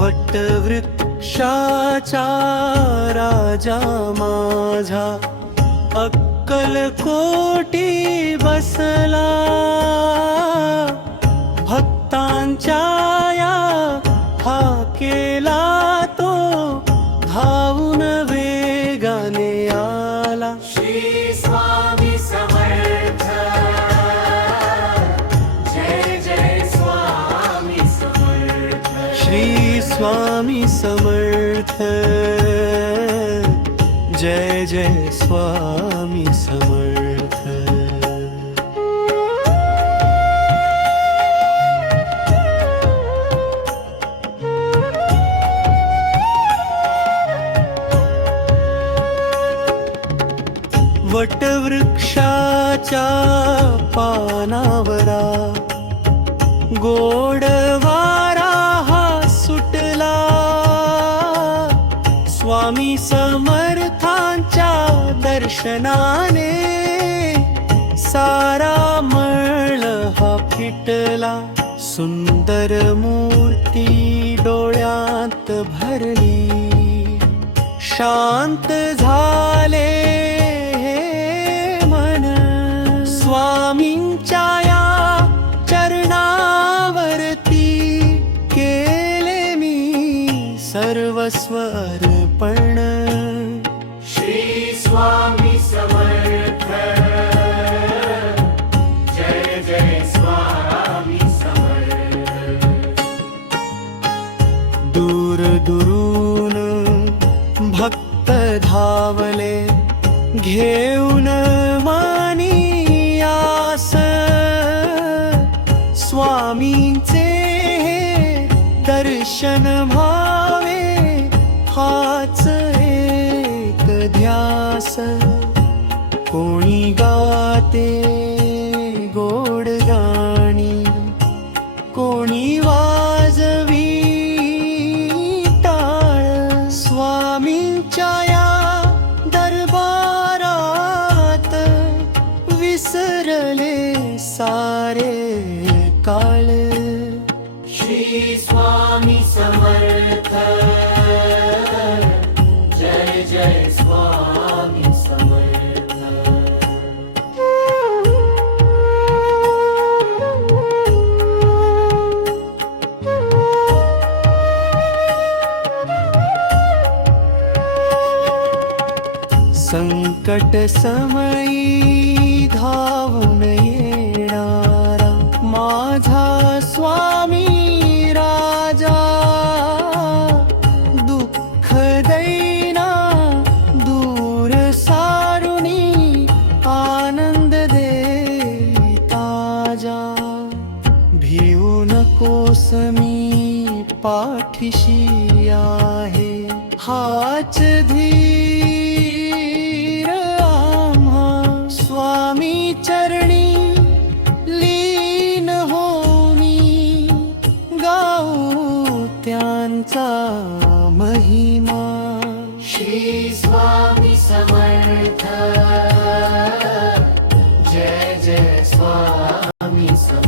वटवृक्षाचा राजा माझा अक्कलकोटी बसला, भक्तांच्या या हाकेला तो धावून वेगाने आला. श्री स्वामी समर्थ, जय जय स्वामी समर्थ. श्री स्वामी समर्थ, जय जय स्वामी समर्थ. वटवृक्षाच्या पानावरा गोड वारा हा सुटला, स्वामी समर्थांच्या दर्शनाने सारा मळ हा फिटला. सुंदर मूर्ती डोळ्यात भरली, शांत झाले स्वामींच्या या चरणावरती केले मी सर्वस्व अर्पण. श्री स्वामी समर्थ, जय जय स्वामी समर्थ. दूर दुरून भक्त धावले घेऊन मानी आस, स्वामींचे दर्शन भावे हाच एक ध्यास. कोणी गाते गोड गाणी, कोणी वाजवी टाळ, स्वामींच्या या दरबारात विसरले सारे काळ. श्री स्वामी समर्थ, जय जय स्वामी समर्थ. संकट समयी धावून येणारा माझा स्वामी राजा, दुःख दैना दूर सारुनी आनंद दे ताजा. भिवू नकोस मी पाठीशी आहे, हाच धीर आम्हा स्वामी चरणी लीन होमी, गाऊ त्यांचा महिमा. श्री स्वामी समर्थ, जय जय स्वामी समर्थ.